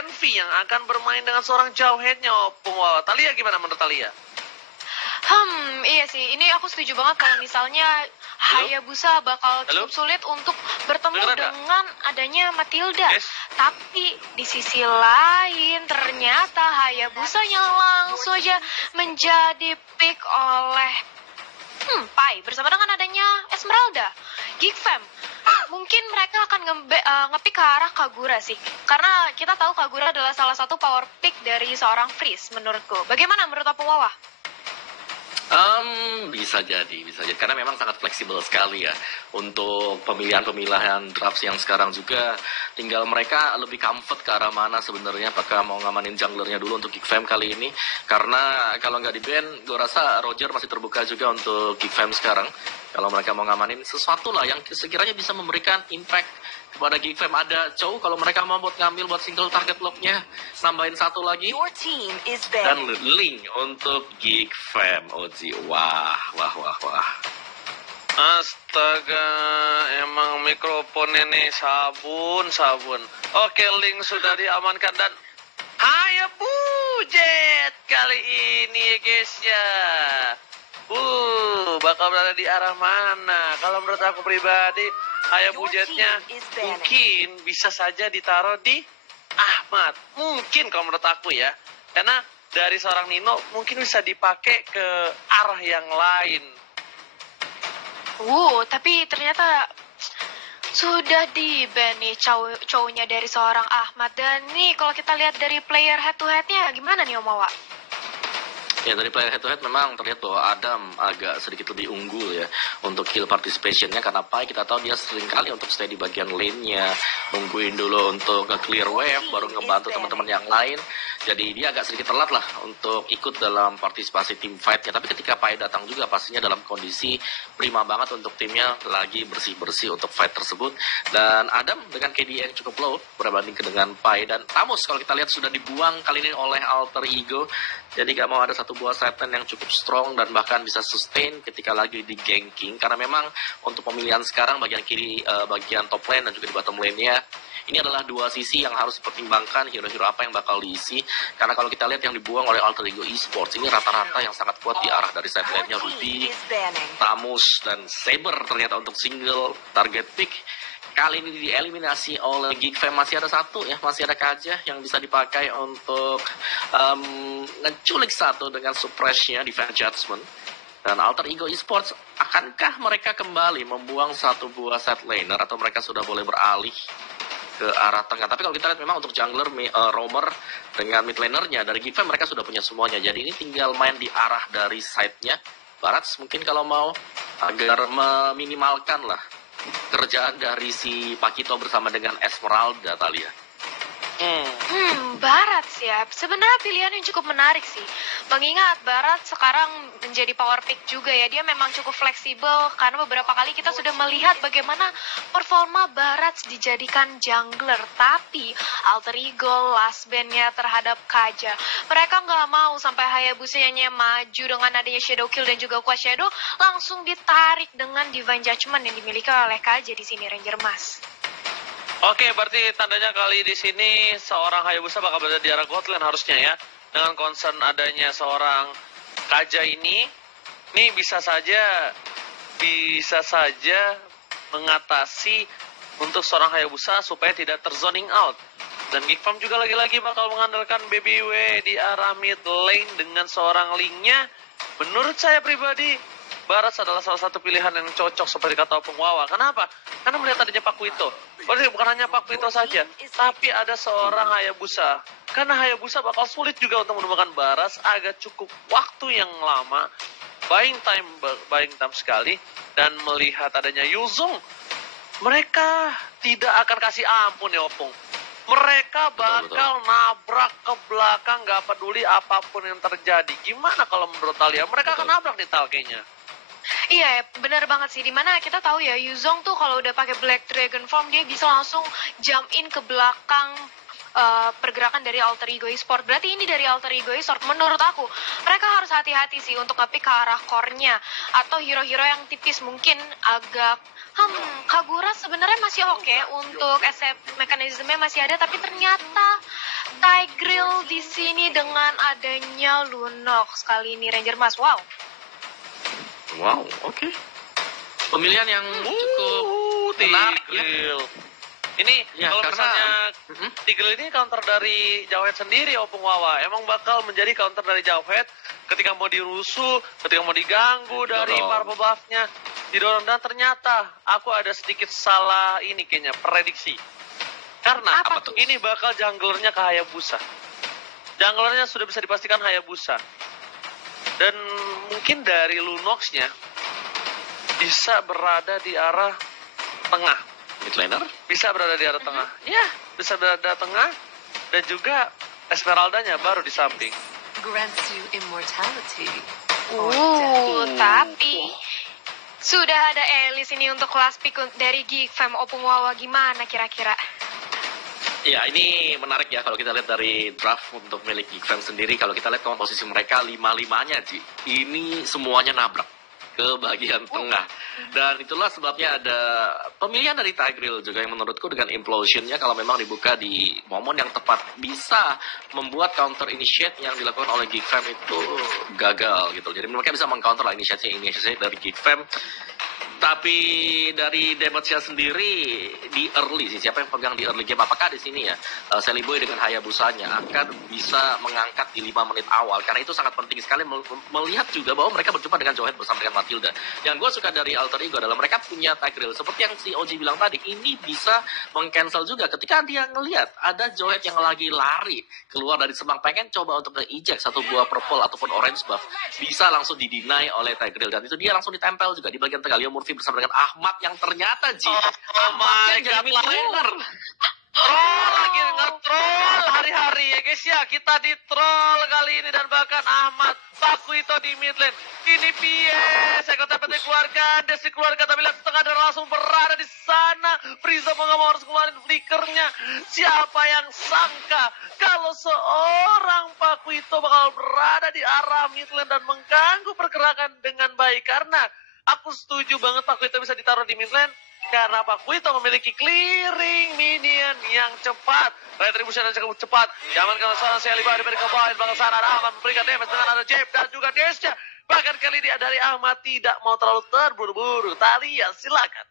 Envy yang akan bermain dengan seorang jauhheadnya Opung. Wow, Thalia gimana menurut Thalia? Iya sih, ini aku setuju banget kalau misalnya Hayabusa bakal cukup sulit untuk bertemu dengan adanya Matilda. Tapi di sisi lain ternyata Hayabusanya langsung aja menjadi pick oleh Pai bersama dengan adanya Esmeralda. Geek Fam, mungkin mereka akan nge-pick ke arah Kagura sih. Karena kita tahu Kagura adalah salah satu power pick dari seorang Freeze menurutku. Bagaimana menurut Opung Wawa? Bisa jadi. Karena memang sangat fleksibel sekali ya. Untuk pemilihan drafts yang sekarang juga, tinggal mereka lebih comfort ke arah mana sebenarnya. Apakah mau ngamanin junglernya dulu untuk Geek Fam kali ini. Karena kalau nggak di-ban, gue rasa Roger masih terbuka juga untuk Geek Fam sekarang. Kalau mereka mau ngamanin sesuatu lah yang sekiranya bisa memberikan impact kepada Geek Fam. Ada Chow kalau mereka mau buat ngambil buat single target locknya, nambahin satu lagi. Dan Link untuk Geek Fam. Oji, wah. Astaga, emang mikrofonnya nih sabun. Oke, Link sudah diamankan dan Hayabujet kali ini ya guys ya. Bakal berada di arah mana? Kalau menurut aku pribadi, Hayabujetnya mungkin bisa saja ditaruh di Ahmad. Mungkin kalau menurut aku ya. Karena dari seorang Nino mungkin bisa dipakai ke arah yang lain. Tapi ternyata sudah di-ban nih cowoknya dari seorang Ahmad. Dan nih kalau kita lihat dari player head to head-nya gimana nih Om Wawa? Ya, dari player head to head memang terlihat bahwa Adam agak sedikit lebih unggul ya untuk kill participation-nya, karena Pai kita tahu dia sering kali untuk stay di bagian lane-nya, nungguin dulu untuk nge-clear wave baru ngebantu teman-teman yang lain. Jadi dia agak sedikit telat lah untuk ikut dalam partisipasi tim fight-nya. Tapi ketika Pai datang juga pastinya dalam kondisi prima banget untuk timnya lagi bersih-bersih untuk fight tersebut. Dan Adam dengan KD yang cukup low berbanding dengan Pai, dan Tamus kalau kita lihat sudah dibuang kali ini oleh Alter Ego. Jadi gak mau ada satu buah Satan yang cukup strong dan bahkan bisa sustain ketika lagi di ganking. Karena memang untuk pemilihan sekarang bagian kiri, bagian top lane dan juga di bottom lane-nya, ini adalah dua sisi yang harus dipertimbangkan hero-hero apa yang bakal diisi. Karena kalau kita lihat yang dibuang oleh Alter Ego Esports, ini rata-rata yang sangat kuat di arah dari side lane-nya. Ruby, Tamus, dan Saber ternyata untuk single target pick. Kali ini dieliminasi oleh Geek Fam. Masih ada satu ya, masih ada Kaja yang bisa dipakai untuk ngeculik satu dengan suppress-nya Defense Judgment. Dan Alter Ego Esports, akankah mereka kembali membuang satu buah set laner atau mereka sudah boleh beralih ke arah tengah? Tapi kalau kita lihat memang untuk jungler, roamer dengan mid lanernya dari Geek Fam mereka sudah punya semuanya. Jadi ini tinggal main di arah dari side-nya Barats mungkin kalau mau, agar meminimalkan lah kerjaan dari si Pakito bersama dengan Esmeralda, Thalia. Barats ya. Sebenarnya pilihan yang cukup menarik sih. Mengingat Barats sekarang menjadi power pick juga ya. Dia memang cukup fleksibel karena beberapa kali kita sudah melihat bagaimana performa Barats dijadikan jungler. Tapi Alter Ego last band-nya terhadap Kaja, mereka nggak mau sampai Hayabusanya maju dengan adanya Shadow Kill dan juga Quad Shadow langsung ditarik dengan Divine Judgment yang dimiliki oleh Kaja di sini, Ranger Mas. Oke, berarti tandanya kali di sini seorang Hayabusa bakal berada di arah Godland harusnya ya. Dengan concern adanya seorang Kaja ini bisa saja mengatasi untuk seorang Hayabusa supaya tidak terzoning out. Dan Geek Fam juga lagi-lagi bakal mengandalkan Baby W di arah mid lane dengan seorang Link-nya. Menurut saya pribadi, Barats adalah salah satu pilihan yang cocok seperti kata Opung Wawa. Kenapa? Karena melihat adanya Pakuito. Bukan hanya Pakuito saja, tapi ada seorang Hayabusa. Karena Hayabusa bakal sulit juga untuk menemukan Barats, agak cukup waktu yang lama, buying time sekali. Dan melihat adanya Yuzong, mereka tidak akan kasih ampun ya Opung. Mereka bakal nabrak ke belakang, gak peduli apapun yang terjadi. Gimana kalau menurut Thalia? Mereka akan nabrak di talkenya. Iya, benar banget sih. Dimana kita tahu ya, Yuzong tuh kalau udah pakai Black Dragon Form, dia bisa langsung jump in ke belakang pergerakan dari Alter Ego Esports. Berarti ini dari Alter Ego Esports. Menurut aku, mereka harus hati-hati sih untuk nge-pick ke arah core-nya. Atau hero-hero yang tipis mungkin agak Kagura sebenarnya masih oke untuk SF mekanismenya masih ada, tapi ternyata Tigreal di sini dengan adanya Lunox kali ini Ranger Mas. Wow, oke. Pemilihan yang cukup menarik ya. Ini ya, kalau karena, misalnya Tigreal ini counter dari Jawhead sendiri, Opung Wawa. Emang bakal menjadi counter dari Jawhead ketika mau dirusuh, ketika mau diganggu dari para buff-nya, didorong. Dan ternyata aku ada sedikit salah ini kayaknya, prediksi. Karena ini bakal junglernya ke Hayabusa. Junglernya sudah bisa dipastikan Hayabusa. Dan mungkin dari Lunox-nya bisa berada di arah tengah. Mid laner? Bisa berada di arah tengah. Ya, bisa berada tengah. Dan juga Esmeralda-nya baru di samping. Grants you immortality. Tapi sudah ada Elis ini untuk kelas pick dari Geek Fam. Opung Wawa gimana kira-kira? Ya, ini menarik ya kalau kita lihat dari draft untuk milik Geek Fam sendiri. Kalau kita lihat komposisi mereka 5-5-nya, Ji. Ini semuanya nabrak ke bagian tengah. Dan itulah sebabnya ada pemilihan dari Tigreal juga yang menurutku dengan implosionnya kalau memang dibuka di momen yang tepat bisa membuat counter initiate yang dilakukan oleh Geek Fam itu gagal gitu. Jadi mereka bisa mengcounter lah inisiasi dari Geek Fam. Tapi dari damage-nya sendiri di early sih, siapa yang pegang di early game? Apakah di sini ya Sally Boy dengan Hayabusanya akan bisa mengangkat di 5 menit awal? Karena itu sangat penting sekali melihat juga bahwa mereka berjumpa dengan Jawhead bersama dengan Matilda. Yang gue suka dari Alter Ego adalah mereka punya Tigreal. Seperti yang si OG bilang tadi, ini bisa meng-cancel juga ketika dia ngelihat ada Jawhead yang lagi lari keluar dari semang pengen coba untuk nge-eject satu buah purple ataupun orange buff, bisa langsung di-deny oleh Tigreal. Dan itu dia langsung ditempel juga di bagian tengah. Leo Murphy bersama dengan Ahmad yang ternyata Ahmad yang jadi mid laner. Lagi nge-troll hari-hari ya guys ya. Kita di-troll kali ini dan bahkan Ahmad Pakuito di mid lane. Ini PS, saya kata PT keluarga, Desi keluarga tapi lihat setengah dan langsung berada di sana. Frieza mau nggak mau harus keluarin flickernya. Siapa yang sangka kalau seorang Pakuito bakal berada di arah mid lane dan mengganggu pergerakan dengan baik. Karena aku setuju banget Pakuito bisa ditaruh di mid lane karena Pakuito memiliki clearing minion yang cepat, retribution yang cukup cepat. Jangan kalau seorang Seliba diberi ke bawah, bakal sana Ahmad memberikan damage dengan ada Jeff dan juga Desya. Bahkan kali ini dari Ahmad tidak mau terlalu terburu-buru. Talia silakan.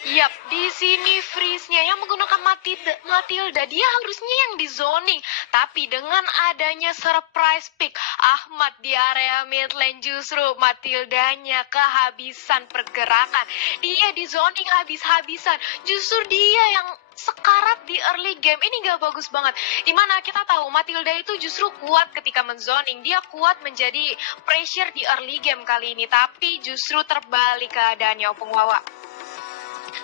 Yap, di sini freeze-nya yang menggunakan Matilda, dia harusnya yang di zoning. Tapi dengan adanya surprise pick Ahmad di area mid lane, justru Matildanya kehabisan pergerakan. Dia di zoning habis-habisan. Justru dia yang sekarat di early game. Ini gak bagus banget. Dimana kita tahu Matilda itu justru kuat ketika menzoning. Dia kuat menjadi pressure di early game kali ini. Tapi justru terbalik keadaannya, Opung Wawa.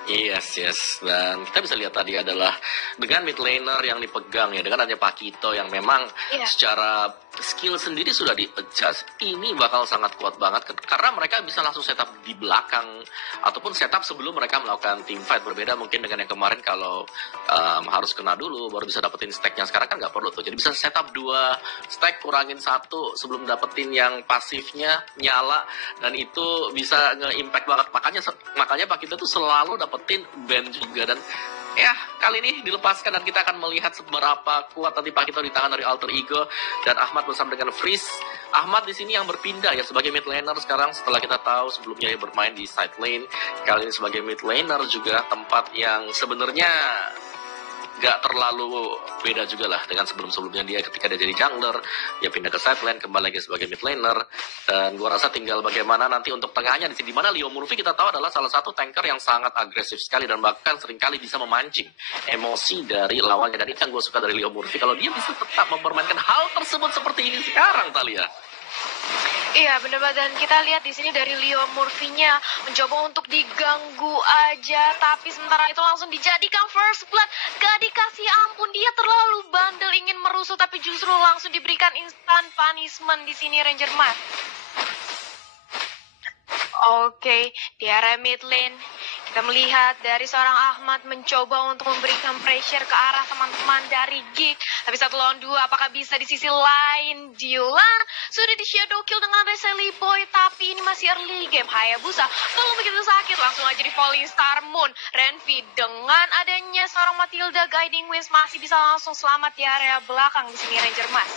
Yes. Dan kita bisa lihat tadi adalah dengan mid laner yang dipegang ya, dengan adanya Paquito yang memang secara skill sendiri sudah di-adjust, ini bakal sangat kuat banget karena mereka bisa langsung setup di belakang ataupun setup sebelum mereka melakukan team fight. Berbeda mungkin dengan yang kemarin kalau harus kena dulu baru bisa dapetin stacknya. Sekarang kan nggak perlu tuh, jadi bisa setup 2 stack kurangin 1 sebelum dapetin yang pasifnya nyala, dan itu bisa nge-impact banget. Makanya Paquito tuh selalu dapetin ban juga. Dan ya, kali ini dilepaskan dan kita akan melihat seberapa kuat nanti Paquito di tangan dari Alter Ego dan Ahmad bersama dengan Freeze. Ahmad di sini yang berpindah ya sebagai mid laner sekarang, setelah kita tahu sebelumnya dia bermain di side lane, kali ini sebagai mid laner juga, tempat yang sebenarnya gak terlalu beda juga lah dengan sebelum-sebelumnya dia ketika dia jadi jungler, dia pindah ke side lane, kembali lagi sebagai mid laner. Dan gua rasa tinggal bagaimana nanti untuk tengahnya di sini, dimana Leo Murphy kita tahu adalah salah satu tanker yang sangat agresif sekali dan bahkan seringkali bisa memancing emosi dari lawannya. Dan itu yang gue suka dari Leo Murphy, kalau dia bisa tetap mempermainkan hal tersebut seperti ini sekarang, Talia. Iya benar banget, dan kita lihat di sini dari Leo Murphy-nya mencoba untuk diganggu aja, tapi sementara itu langsung dijadikan first blood. Gak dikasih ampun, dia terlalu bandel ingin merusuh tapi justru langsung diberikan instant punishment di sini Ranger Mas. Oke, di area mid lane kita melihat dari seorang Ahmad mencoba untuk memberikan pressure ke arah teman-teman dari Geek. Tapi 1 lawan 2, apakah bisa di sisi lain? Dylan sudah di shadow kill dengan Sally Boy, tapi ini masih early game. Hayabusa belum begitu sakit, langsung aja di Falling Star Moon. Renvi dengan adanya seorang Matilda Guiding Winds masih bisa langsung selamat di area belakang di sini Ranger Mas.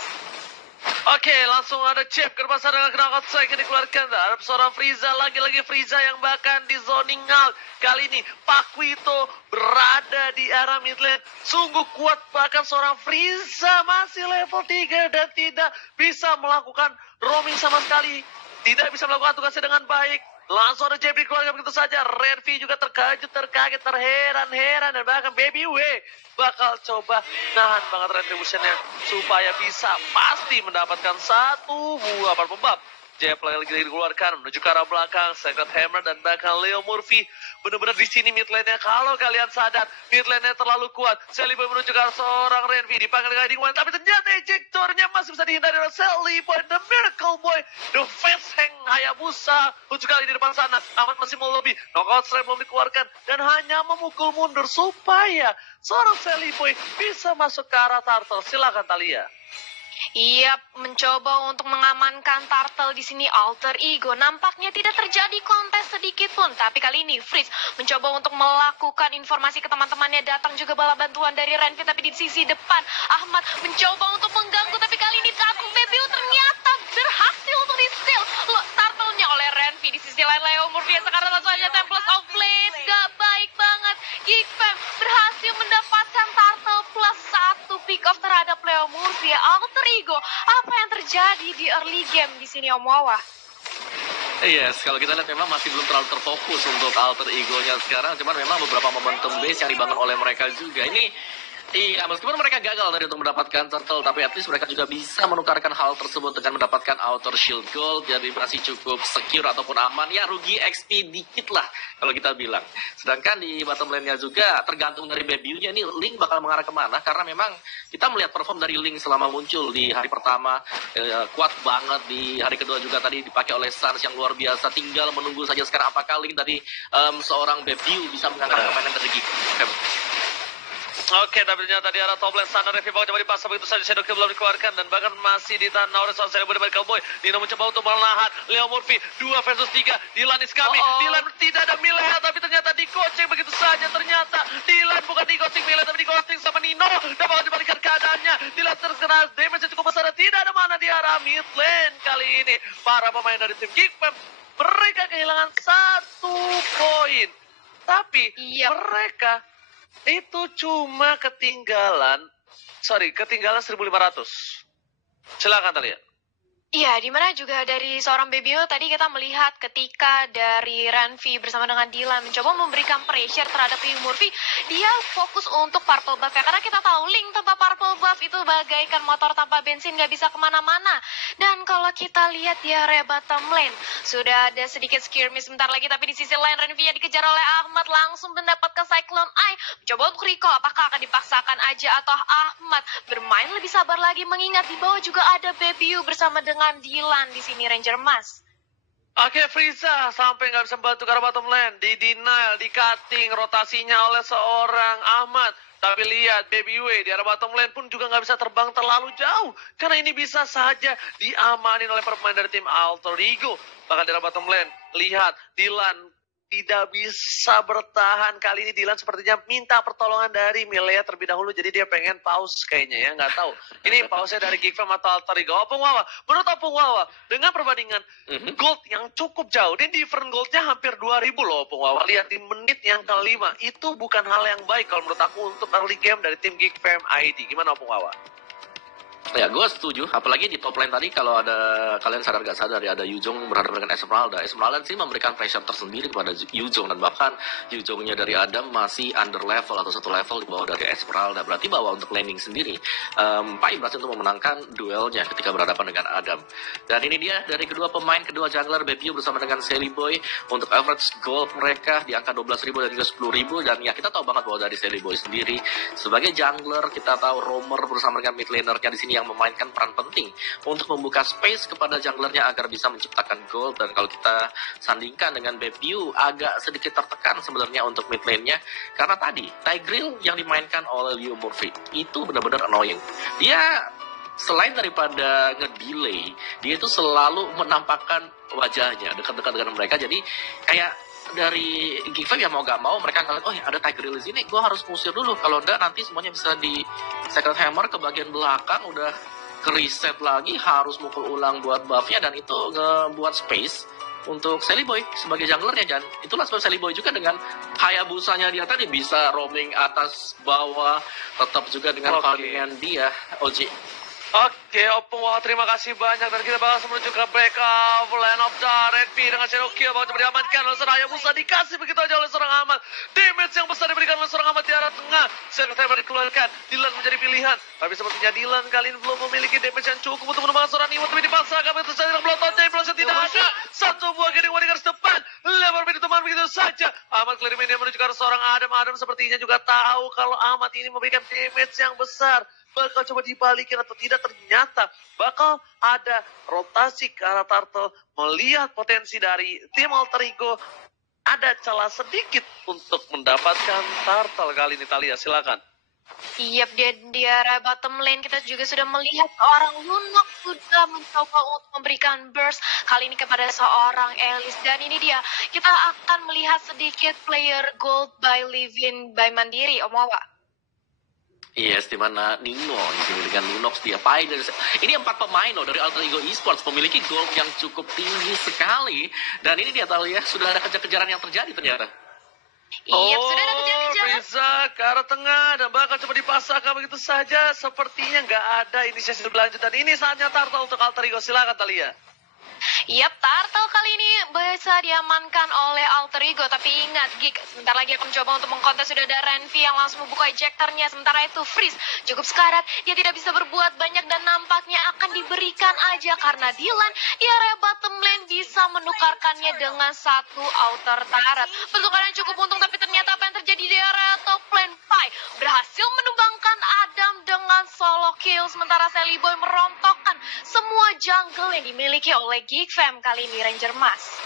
Oke, langsung ada chip ke pasar dengan knockout strike yang dikeluarkan. Ada seorang Frieza, lagi-lagi Frieza yang bahkan di zoning out. Kali ini Pakuito berada di arah mid lane. Sungguh kuat, bahkan seorang Frieza masih level 3 dan tidak bisa melakukan roaming sama sekali. Tidak bisa melakukan tugasnya dengan baik. Langsung ada Jeffrey keluarga begitu saja. Renvi juga terkejut, terkaget, terheran-heran. Dan bahkan Baby W bakal coba nahan banget retributionnya supaya bisa pasti mendapatkan 1 buah pembab. Jeb lagi dikeluarkan menuju ke arah belakang. Secret Hammer dan bahkan Leo Murphy benar-benar di sini mid lane-nya. Kalau kalian sadar, mid lane-nya terlalu kuat. Sally Boy menuju ke arah seorang Renvi. Dipanggil Guiding One, tapi ternyata ejectornya masih bisa dihindari oleh Sally Boy. The Miracle Boy, The Fast Hang Hayabusa. Ujuk kali di depan sana. Ahmad masih mau lebih. Knockout strike belum dikeluarkan. Dan hanya memukul mundur supaya seorang Sally Boy bisa masuk ke arah Turtle. Silakan Talia. Ia mencoba untuk mengamankan Turtle di sini. Alter Ego nampaknya tidak terjadi kontes sedikit pun, tapi kali ini Fritz mencoba untuk melakukan informasi ke teman-temannya. Datang juga bala bantuan dari Renvi, tapi di sisi depan Ahmad mencoba untuk mengganggu, tapi kali ini Taku BBU ternyata berhasil untuk di-steal Turtle-nya oleh Renvi. Di sisi lain Leo Murphy sekarang langsung aja Temples of Blade. Gak baik banget. Geekfam berhasil mendapatkan Turtle plus 1 pick off terhadap Leo Murphy. Alter Ego, apa yang terjadi di early game di sini Om Wawa? Yes, kalau kita lihat memang masih belum terlalu terfokus untuk Alter Ego-nya sekarang. Cuman memang beberapa momentum base yang dibangun oleh mereka juga. Iya, meskipun mereka gagal tadi untuk mendapatkan turtle, tapi at least mereka juga bisa menukarkan hal tersebut dengan mendapatkan outer shield gold, jadi masih cukup secure ataupun aman. Ya, rugi XP dikit lah kalau kita bilang. Sedangkan di bottom lane-nya juga tergantung dari debutnya, ini Link bakal mengarah kemana, karena memang kita melihat perform dari Link selama muncul di hari pertama, kuat banget. Di hari kedua juga tadi dipakai oleh Sans yang luar biasa. Tinggal menunggu saja sekarang apakah Link tadi seorang debut bisa mengangkat permainan dari Geek. Oke, tapi ternyata di arah top lane sana Revi coba dipasang begitu saja, Shadow Kill belum dikeluarkan dan bahkan masih ditahan oleh seorang Sally Boy dari Cowboy. Nino mencoba untuk menahan Leo Murphy 2 versus 3. Dylan is coming. Dylan tidak ada Milea, tapi ternyata digoceng begitu saja. Ternyata Dylan bukan digoceng Milea, tapi digoceng sama Nino. Dapat dibalikan keadaannya. Dylan terkena damage yang cukup besar. Tidak ada mana di arah mid lane kali ini. Para pemain dari tim Geekfam, mereka kehilangan 1 poin. Tapi mereka itu cuma ketinggalan 1.500. Silakan Talia. Iya, dimana juga dari seorang Bebio tadi kita melihat ketika dari Renvi bersama dengan Dylan mencoba memberikan pressure terhadap Leo Murphy, dia fokus untuk purple buff ya, karena kita tahu Link tanpa purple buff itu bagaikan motor tanpa bensin, gak bisa kemana-mana. Dan kalau kita lihat di area bottom lane, sudah ada sedikit skirmish sebentar lagi, tapi di sisi lain Renvi yang dikejar oleh Ahmad langsung mendapatkan Cyclone Eye, mencoba untuk recall, apakah akan dipaksakan aja atau Ahmad bermain lebih sabar lagi, mengingat di bawah juga ada Bebio bersama dengan Dylan di sini Ranger Mas. Oke, Frieza sampai nggak bisa membantu ke arah bottom lane, di denial, di cutting rotasinya oleh seorang Ahmad. Tapi lihat Baby W di arah bottom lane pun juga nggak bisa terbang terlalu jauh, karena ini bisa saja diamanin oleh pemain dari tim Alter Ego. Bahkan di arah bottom lane, lihat Dylan tidak bisa bertahan. Kali ini Dylan sepertinya minta pertolongan dari Milea terlebih dahulu. Jadi dia pengen pause kayaknya ya. Nggak tahu. Ini pause dari Geekfam atau Alter Ego. Opung Wawa. Menurut Opung Wawa, dengan perbandingan gold yang cukup jauh. Dan different goldnya hampir 2.000 loh Opung Wawa. Lihat di menit yang kelima. Itu bukan hal yang baik kalau menurut aku untuk early game dari tim Geekfam ID. Gimana Opung Wawa? Ya, gue setuju. Apalagi di top lane tadi, kalau ada kalian sadar gak sadar ya, ada Yuzhong berhadapan dengan Esmeralda. Esmeralda sih memberikan pressure tersendiri kepada Yuzhong, dan bahkan Yuzhongnya dari Adam masih under level atau 1 level di bawah dari Esmeralda. Berarti bahwa untuk laning sendiri, Pai berhasil untuk memenangkan duelnya ketika berhadapan dengan Adam. Dan ini dia dari kedua pemain, kedua jungler, Bebio bersama dengan Sally Boy. Untuk average gold mereka di angka 12.000 dan juga 10.000. Dan ya, kita tahu banget bahwa dari Sally Boy sendiri sebagai jungler, kita tahu roamer bersama dengan mid lanernya di sini yang memainkan peran penting untuk membuka space kepada junglernya agar bisa menciptakan gold. Dan kalau kita sandingkan dengan Bebiu, agak sedikit tertekan sebenarnya untuk mid lane-nya, karena tadi Tigreal yang dimainkan oleh Leo Murphy itu benar-benar annoying. Dia selain daripada ngedelay, dia itu selalu menampakkan wajahnya dekat-dekat dengan mereka. Jadi kayak dari Gifem ya mau gak mau mereka ngeliat, oh ya ada Tigreal di sini, gue harus ngusir dulu. Kalau enggak nanti semuanya bisa di second hammer ke bagian belakang, udah ke reset lagi, harus mukul ulang buat buffnya, dan itu ngebuat space untuk Sally Boy sebagai junglernya. Dan itulah sebab Sally Boy juga dengan Hayabusanya dia tadi bisa roaming atas bawah, tetap juga dengan farmingan dia, Oji. Oke, Opung, terima kasih banyak. Dan kita bakal menuju ke backup line of Red P dengan shadow kill. Bakal coba diamankan oleh seorang Hayabusa. Dikasih begitu aja oleh seorang Ahmad. Damage yang besar diberikan oleh seorang Ahmad di arah tengah. Shadow Timer dikeluarkan. Dylan menjadi pilihan. Tapi sepertinya Dylan kali ini belum memiliki damage yang cukup untuk menemukan seorang Nimo. Tapi dipaksakan begitu saja dengan Bloodhound. Bloodhound tidak ada. Satu buah Getting One di garis depan. Lebar begitu teman begitu saja. Ahmad Clearman menuju ke arah seorang Adam. Adam sepertinya juga tahu kalau Ahmad ini memberikan damage yang besar. Bakal coba dibalikin atau tidak, ternyata bakal ada rotasi ke arah Turtle. Melihat potensi dari tim Alter Ego, ada celah sedikit untuk mendapatkan Turtle kali ini. Talia, silakan. Yap, di area bottom lane kita juga sudah melihat seorang Lunok sudah mencoba untuk memberikan burst kali ini kepada seorang Elis. Dan ini dia, kita akan melihat sedikit player gold by Living by Mandiri, Om Wawa. Yes, di mana Nino di sini dengan Lunox dia paling dari ini 4 pemain loh dari Alter Ego Esports memiliki gold yang cukup tinggi sekali, dan ini dia tahu ya sudah ada kejar-kejaran yang terjadi ternyata. Iya, sudah ada kejar-kejaran. Bisa ke arah tengah dan bakal coba dipasangkan begitu saja. Sepertinya nggak ada inisiasi berlanjut, dan ini saatnya Turtle untuk Alter Ego. Silakan Talia. Yap, Turtle kali ini bisa diamankan oleh Alter Ego. Tapi ingat, Geek, sebentar lagi akan mencoba untuk mengkontes. Sudah ada Renvi yang langsung membuka ejectornya. Sementara itu Freeze cukup sekarat. Dia tidak bisa berbuat banyak dan nampaknya akan diberikan aja karena Dylan di area bottom lane bisa menukarkannya dengan satu outer turret. Bentukannya cukup untung, tapi ternyata apa yang terjadi di area top lane? Pai berhasil menumbangkan Adam dengan solo kill. Sementara Sally Boy merontokkan semua jungle yang dimiliki oleh Geek Fam kali ini Ranger Mas.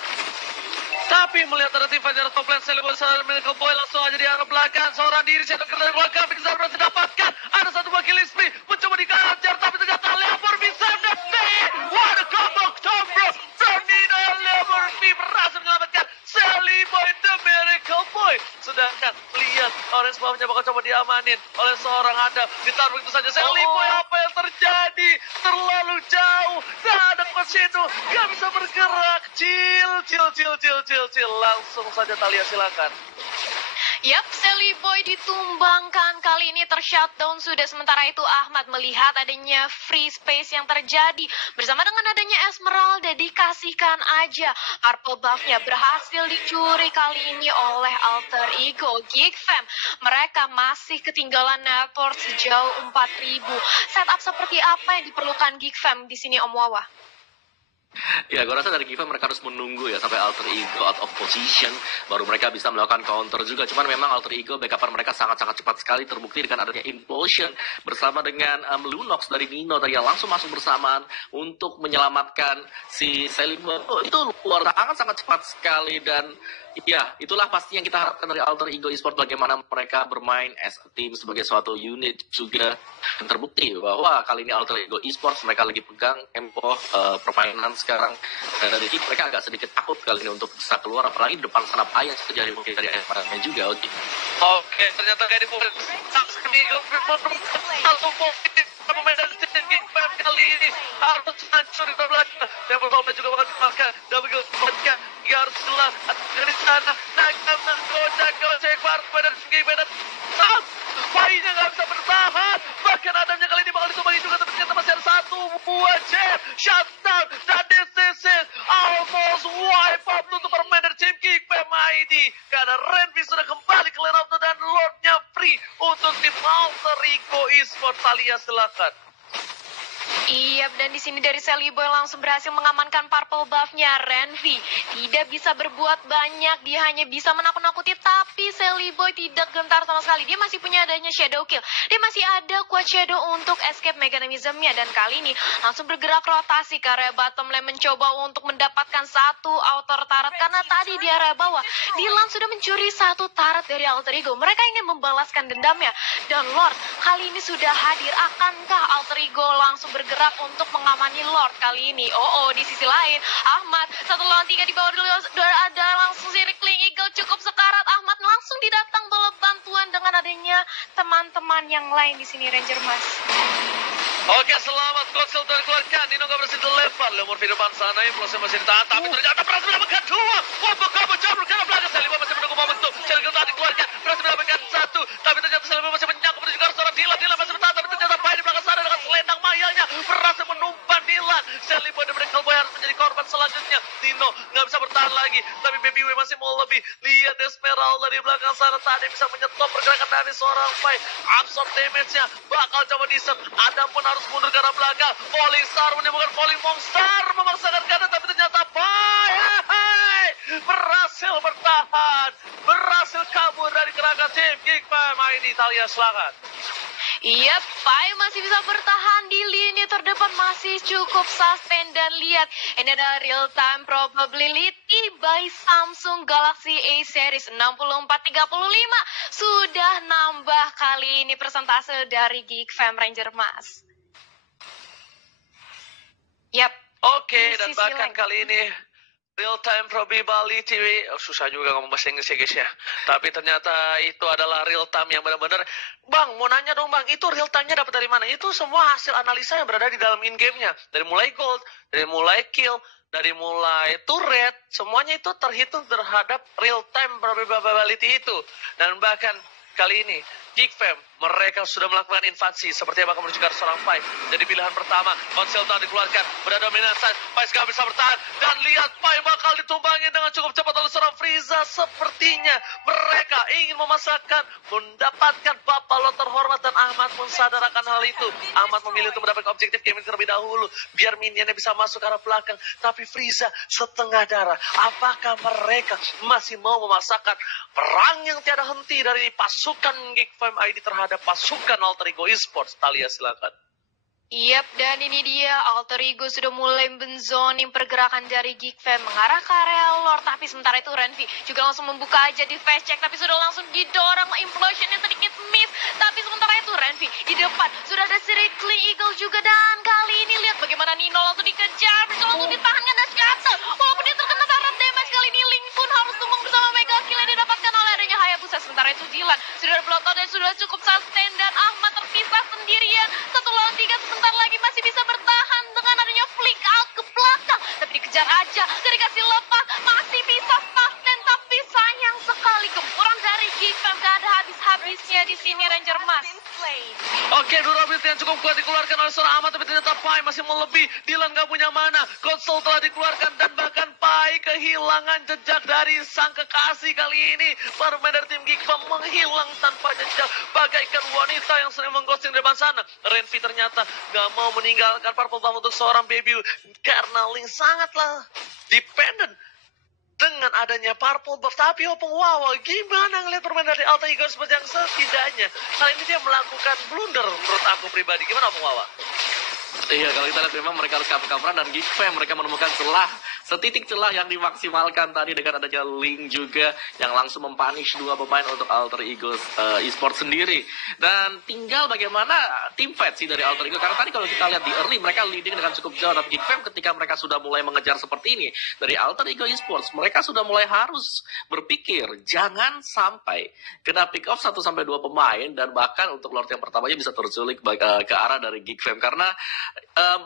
Tapi melihat ada tim Fajar top lane, Sally Boy Miracle Boy langsung aja di arah belakang. Seorang diri Shadow Killer dari belakang bisa berhasil dapatkan. Ada satu buah killing spree, mencoba dikejar, tapi ternyata Leopard bisa mendapatkan. What a combo, Fernino Leopard berhasil menyelamatkan Sally Boy the Miracle Boy. Sedangkan lihat orange buffnya bakal coba diamanin oleh seorang Adam. Ditaruh begitu saja Sally Boy, apa yang terjadi? Terlalu jauh, tak ada Cosino, gak bisa bergerak. Chill. Langsung saja Talia, silakan. Yap, Sally Boy ditumbangkan. Kali ini tershutdown sudah. Sementara itu Ahmad melihat adanya free space yang terjadi. Bersama dengan adanya Esmeralda dikasihkan aja. Purple buff-nya berhasil dicuri kali ini oleh Alter Ego. Geek Fam, mereka masih ketinggalan network sejauh 4.000. Setup seperti apa yang diperlukan Geek Fam di sini, Om Wawa? Ya, gue rasa dari Giva mereka harus menunggu ya sampai Alter Ego out of position, baru mereka bisa melakukan counter juga. Cuman memang Alter Ego backupan mereka sangat-sangat cepat sekali, terbukti dengan adanya Implosion bersama dengan Lunox dari Nino tadi yang langsung masuk bersamaan untuk menyelamatkan si Sally Boy. Oh, itu luar sangat cepat sekali. Dan ya, itulah pasti yang kita harapkan dari Alter Ego Esports, bagaimana mereka bermain as a team sebagai suatu unit juga. Dan terbukti bahwa kali ini Alter Ego Esports mereka lagi pegang tempo permainan sekarang. Dan dari itu mereka agak sedikit takut kali ini untuk bisa keluar, apalagi di depan sana Pai yang terjadi mungkin dari ayah juga. Oke, ternyata kayak di satu poin pemain dari King Fam kali ini harus hancur di belakang. Temple Bomb juga bakal dimakan. Double kill dimakan. Dia harus jelas dari sana. Nagam gocek pada King Fam. Painya nggak bisa bertahan. Bahkan Adamnya kali ini bakal ditumbangi juga, tapi ternyata masih ada satu buah jam. Shutdown. Dan this is almost wipe up untuk permain dari tim King Fam ID. Karena Renvi sudah kembali ke lane auto dan Lordnya free untuk tim Alter Ego Esports. Talia, silakan. Iya, dan di sini dari Sally Boy langsung berhasil mengamankan purple buff-nya Renvi. Tidak bisa berbuat banyak, dia hanya bisa menakut-nakuti, tapi Sally Boy tidak gentar sama sekali. Dia masih punya adanya shadow kill. Dia masih ada quad shadow untuk escape mechanism-nya, dan kali ini langsung bergerak rotasi ke area bottom lane mencoba untuk mendapatkan satu outer turret, karena tadi di area bawah Dylan sudah mencuri satu turret dari Alter Ego. Mereka ingin membalaskan dendamnya, dan Lord kali ini sudah hadir. Akankah Alter Ego langsung bergerak untuk mengamani Lord kali ini? Di sisi lain Ahmad 1 lawan 3 di bawah dulu, ada langsung Circling Eagle cukup sekarat. Ahmad langsung didatang bawa bantuan dengan adanya teman-teman yang lain di sini Ranger Mas. Oke, selamat. Konsel dikeluarkan. Dino gak berhasil dilempar. Lemur di depan sana. Implosnya masih ditahan. Tapi ternyata berhasil mendapatkan 2. Wabah jabur karena belakang. Selibo masih menunggu momentum. Selibo tadi dikeluarkan. Berhasil mendapatkan 1. Tapi ternyata Selibo masih menyangkut menuju ke arah seorang Dylan. Dylan masih bertahan. Tapi ternyata Pai di belakang sana dengan selendang mayanya berhasil menumpan Dylan. Selibo dan Breakal Boy harus menjadi korban selanjutnya. Dino gak bisa bertahan lagi. Tapi Baby W masih mau lebih. Lihat Esmeralda di belakang sana. Tadi bisa menyetop pergerakan dari seorang Pai. Absorb damage-nya. Bakal coba diserp. Adam pun harus mundur ke arah belakang. Falling Star menemukan Falling Monster memaksakan kanan, tapi ternyata Pai berhasil bertahan, berhasil kabur dari kerangka tim Geek Fam ID Italia Selatan. Iya, Pai masih bisa bertahan di lini terdepan, masih cukup sustain. Dan lihat, ini ada real time probability by Samsung Galaxy A Series 6435. Sudah nambah kali ini persentase dari Geek Fam Ranger Mas. Yap. Oke, dan bahkan kali ini real time probability, susah juga ngomong bahasa Inggris ya guys ya. Tapi ternyata itu adalah real time yang benar-benar. Bang, mau nanya dong bang, itu real time-nya dapat dari mana? Itu semua hasil analisa yang berada di dalam in-game-nya. Dari mulai gold, dari mulai kill, dari mulai turret, semuanya itu terhitung terhadap real time probability itu. Dan bahkan kali ini Geek Fam mereka sudah melakukan invasi sepertinya bakal menuju ke seorang Pai. Jadi pilihan pertama, Konsel telah dikeluarkan, berada dominasi, Pai gak bisa bertahan, dan lihat Pai bakal ditumbangi dengan cukup cepat oleh seorang Frieza. Sepertinya mereka ingin memasakkan, mendapatkan Bapalo terhormat, dan Ahmad pun sadar akan hal itu. Ahmad memilih untuk mendapatkan objektif gaming terlebih dahulu, biar minionnya bisa masuk ke arah belakang. Tapi Frieza setengah darah. Apakah mereka masih mau memasakkan perang yang tiada henti dari pasukan Geek Fam ID terhadap pasukan Alter Ego Esports? Talia silakan. Yap, dan ini dia Alter Ego sudah mulai benzoning pergerakan dari Geek Fam mengarah ke area Lord. Tapi sementara itu Renvi juga langsung membuka aja di face check, tapi sudah langsung didorong implosionnya sedikit miss. Tapi sementara itu Renvi di depan sudah ada Circling Eagle juga, dan kali ini lihat bagaimana Nino langsung dikejar, bisa langsung ditahankan dan scatter. Walaupun dia terkena turret damage, kali ini Link pun harus tumbang bersama Mega Kill yang didapatkan oleh adanya Hayabusa. Sementara itu Dylan sudah blowout dan sudah cukup sustain, dan Ahmad terpisah sendirian 1 lawan 3. Sebentar lagi masih bisa bertahan dengan adanya flick out ke belakang, tapi dikejar aja, dikasih lepas, masih bisa sustain. Tapi sayang sekali gempuran dari Geek Fam, gak ada habis-habisnya di sini Ranger Mas. Oke, durability yang cukup kuat dikeluarkan oleh seorang Ahmad, tapi ternyata Pai masih mau lebih. Dylan gak punya mana, Konsol telah dikeluarkan, dan bahkan Pai kehilangan jejak dari sang kekasih. Kali ini permain dari tim Geek Fam menghilang tanpa jejak, bagaikan wanita yang sering mengghosting di depan sana. Renvi ternyata gak mau meninggalkan purple buff untuk seorang Baby, karena Link sangatlah dependent dengan adanya purple buff. Tapi Opung Wawa gimana ngeliat permainan dari Alter Ego seperti yang setidaknya kali ini dia melakukan blunder menurut aku pribadi. Gimana Opung Wawa? Iya, kalau kita lihat memang mereka harus cover-coveran, dan Geek Fam mereka menemukan celah, setitik celah yang dimaksimalkan tadi dengan adanya Link juga yang langsung mempunish 2 pemain untuk Alter Ego Esports sendiri. Dan tinggal bagaimana tim fight sih dari Alter Ego, karena tadi kalau kita lihat di early mereka leading dengan cukup jauh, dan Geek Fam ketika mereka sudah mulai mengejar seperti ini dari Alter Ego Esports, mereka sudah mulai harus berpikir jangan sampai kena pick off 1-2 pemain, dan bahkan untuk Lord yang pertamanya bisa terculik ke arah dari Geek Fam, karena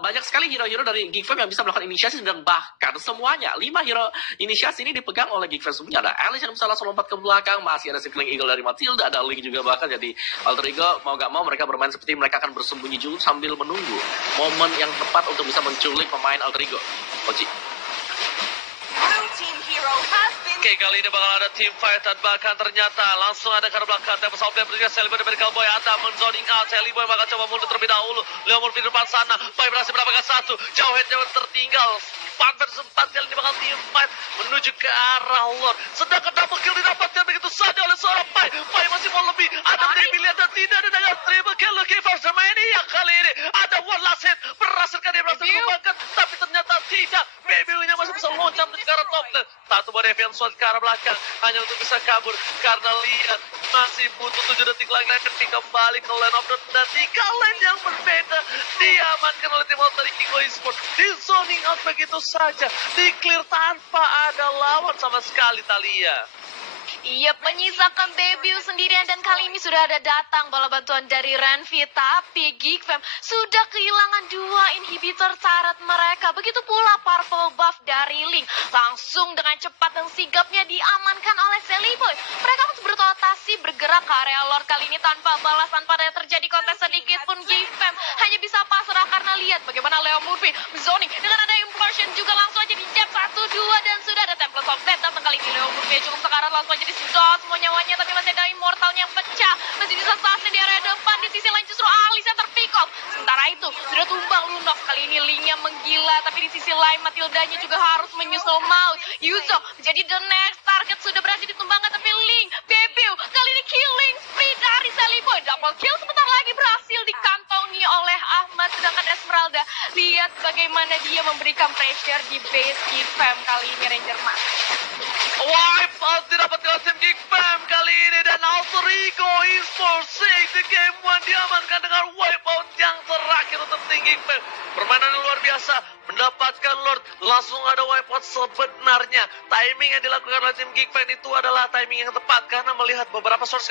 banyak sekali hero-hero dari Geek Fam yang bisa melakukan inisiasi, dan bahkan semuanya 5 hero inisiasi ini dipegang oleh Geek Fam semuanya. Ada Alice yang bisa langsung lompat ke belakang, masih ada Circling Eagle dari Matilda, ada Link juga bahkan. Jadi Alter Ego mau gak mau mereka bermain seperti mereka akan bersembunyi dulu sambil menunggu momen yang tepat untuk bisa menculik pemain Alter Ego. Oci. Oke, kali ini bakal ada team fight dan bahkan ternyata langsung ada ke belakang dan pesawat dan berjalan Sally Boy dari Cowboy ada menzoning out. Sally Boy bakal coba mundur terlebih dahulu. Leo Murphy di depan sana. Boy berhasil mendapatkan satu. Jauh head jauh tertinggal. 4 versus 4 kali ini bakal team fight menuju ke arah Lord. Sedangkan double kill didapatkan begitu saja oleh seorang Pai. Pai masih mau lebih. Ada menjadi pilihan dan tidak ada dengan triple kill. Looking for yang kali ini ada one last hit. Berhasilkan dia berhasil membangkan. Tapi ternyata tidak. Baby-nya masih bisa loncat menuju ke arah top lane. Satu body Evian Sword ke arah belakang. Hanya untuk bisa kabur. Karena lihat masih butuh 7 detik lagi. Tapi kembali ke lane of the dan 3 lane yang berbeda. Diamankan oleh tim out dari Kiko Esports. Di zoning out begitu saja. Di clear tanpa ada lawan sama sekali Thalia. Iya, menyisakan Baby sendirian dan kali ini sudah ada datang bala bantuan dari Renvi, tapi Geekfam sudah kehilangan 2 inhibitor turret mereka. Begitu pula purple buff dari Link. Langsung dengan cepat dan sigapnya diamankan oleh Sally Boy. Mereka harus berrotasi bergerak ke area Lord kali ini tanpa balasan pada terjadi kontes sedikit pun. Geekfam hanya bisa pasrah karena lihat bagaimana Leo Murphy zoning dengan ada implosion juga langsung aja dijab 1-2 dan sudah ada Temple of Death. Datang kali ini Leo Murphy cukup sekarang langsung aja disedot semua nyawanya, tapi masih ada immortalnya yang pecah, masih bisa assassin di area depan. Di sisi lain justru Alice yang terpick off. Sementara itu sudah tumbang Lunox. Kali ini Linknya menggila, tapi di sisi lain Matildanya juga harus menyusul maut. Yuzo jadi the next target, sudah berhasil ditumbangkan, tapi Link Baby kali ini killing spree dari Sally Boy. Double kill sebentar lagi berhasil dikantongi oleh Ahmad, sedangkan Esmeralda lihat bagaimana dia memberikan pressure di base Geekfam kali ini. Ranger Mas wipe out didapatkan tim Geekfam kali ini dan Alter Ego Esports Six di game 1 diamankan dengan wipe out yang terakhir untuk tim Geekfam. Permainan yang luar biasa, mendapatkan Lord, langsung ada wipe out. Sebenarnya timing yang dilakukan oleh tim Geekfam itu adalah timing yang tepat karena melihat beberapa source